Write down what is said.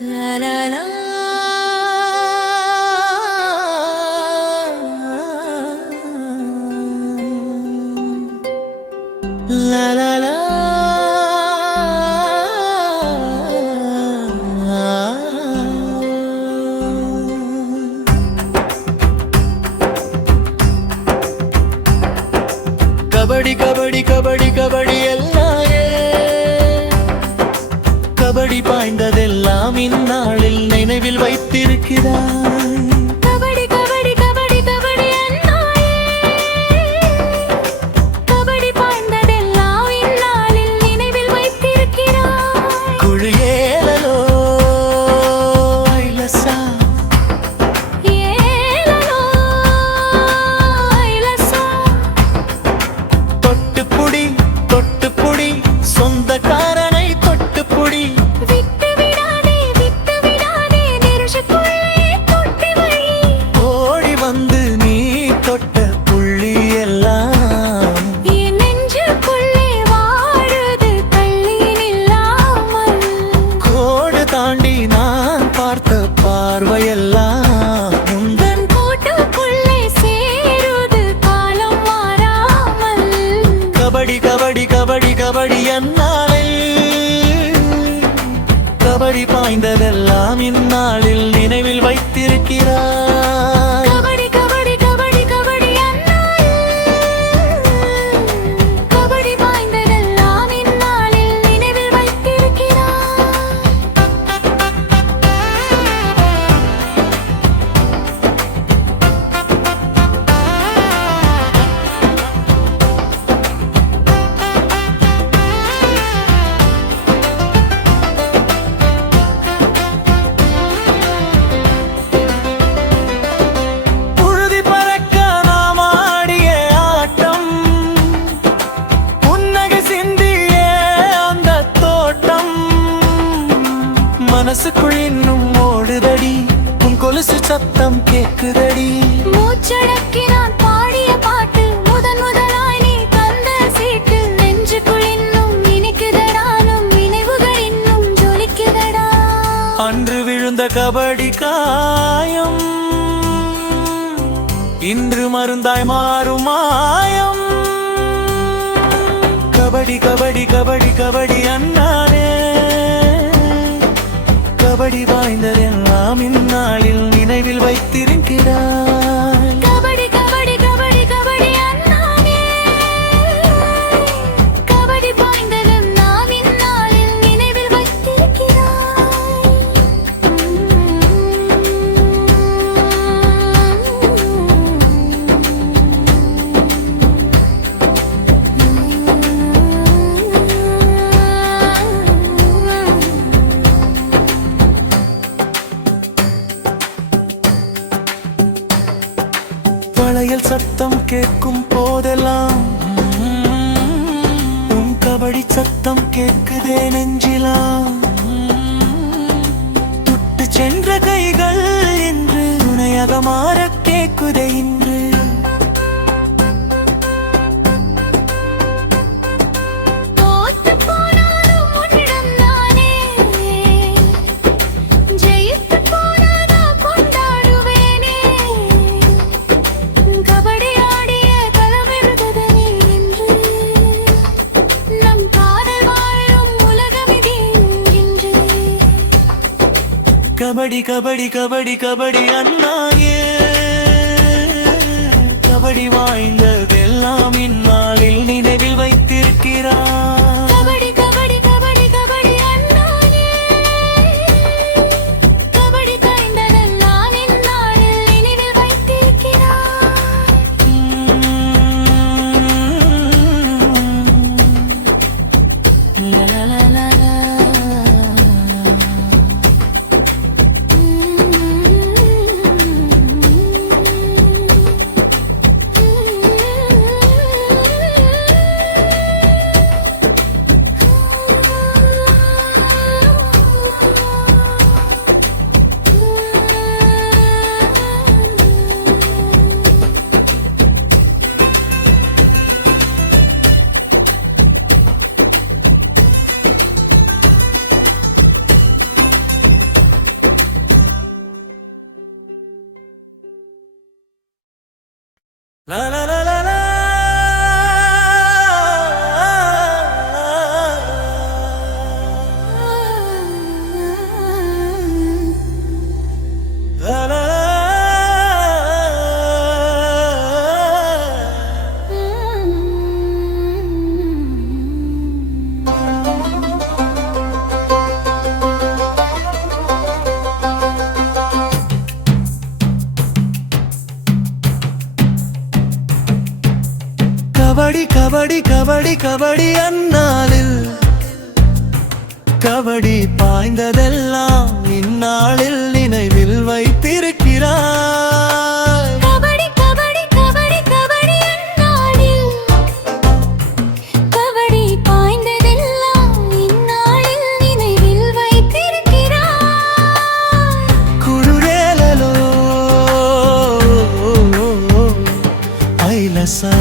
La la la. La la la. Kabaddi kabaddi kabaddi kabaddi எல்லாரே kabaddi பாய்ந்ததெல்லாம் இந்நாளில் நினைவில் வைத்திருக்கிறாய். கபடி கபடி கபடி கபடி அண்ணாயே கபடி பாய்ந்ததெல்லாம் இந்நாளில் நினைவில் வைத்திருக்கிறாய். குழு ஏலலோ ஐலசா ஏலலோ ஐலசா தொட்டுப்புடி தொட்டுப்புடி சொந்தக்காரனை தொட்டுப்புடி விட்டு விடாதே நெருஷக்குள்ளே தொட்டி வை. ஓடி வந்து நீ தொட்ட புள்ளி எல்லாம் என் நெஞ்சுக்குள்ளே வாழுது தள்ளி நில்லாமல். கோடு தாண்டி நான் பார்த்த பார்வையெல்லாம் உந்தன் கூட்டுக்குள்ளே சேருது காலம் மாறாமல். கபடி கபடி கபடி கபடி அந்நாளில் கபடி பாய்ந்ததெல்லாம் இந்நாளில் நினைவில் வைத்திருக்கிறாய். கபடி கபடி கபடி கபடி அண்ணாயே கபடி பாய்ந்ததெல்லாம் இந்நாளில் நினைவில் வைத்திருக்கிறாய். புழுதி பறக்க நாம் ஆடிய ஆட்டம் புன்னகை சிந்திய அந்த தோட்டம் மனசுக்குள் இன்னும் ஓடுதடி உன் கொலுசு சத்தம் கேக்குதடி. மூச்சடக்கி நான் பாடிய பாட்டு முதலாய் நீ தந்த சீட்டு. நெஞ்சுக்குள் இன்னும் இனிக்குதடானும் நினைவுகள் இன்னும் ஜொலிக்குதடா. அன்று விழுந்த கபடி காயம் இன்று மருந்தாய் மாறும் மாயம். கபடி கபடி கபடி கபடி அண்ணானே கபடி வாய்ந்ததெல்லாம் இந்நாளில் நினைவில் வைத்திருக்கிறாய். கபடி கபடி கபடி கபடி அண்ணாயே கபடி பாய்ந்ததும் நான் இந்நாளில் நினைவில் வளையல் சத்தம் கேட்கும் போதெல்லாம் உன் கபடி சத்தம் கேட்குதே நெஞ்சிலாம். துட்டு சென்ற கைகள் என்று துணையாக மாற கேட்குதே இன்று. தோத்து போனாலும் உன்னிடம் நானே ஜெயித்து போனாதா கொண்டாடுவேனே. கபடி ஆடிய களமிருந்தது நீ என்று நம் காதல் வாழும் உலகமிதி என்று. கபடி கபடி கபடி கபடி அண்ணாயே கபடி வாய்ந்ததெல்லாம் இந்நாளில் நினைவில் வைத்திருக்கிறாய். கபடி கபடி கபடி கபடி அண்ணாயே கபடி பாய்ந்ததெல்லாம் இந்நாளில் நினைவில் வைத்திருக்கிறாய். La la la la la. Kabaddi kabaddi kabaddi அந்நாளில் கபடி பாய்ந்ததெல்லாம் இந்நாளில் நினைவில் வைத்திருக்கிறாய். கபடி கபடி கபடி கபடி அந்நாளில் கபடி பாய்ந்ததெல்லாம் இந்நாளில் நினைவில் வைத்திருக்கிறாய். குருரேலலோ ஐலசா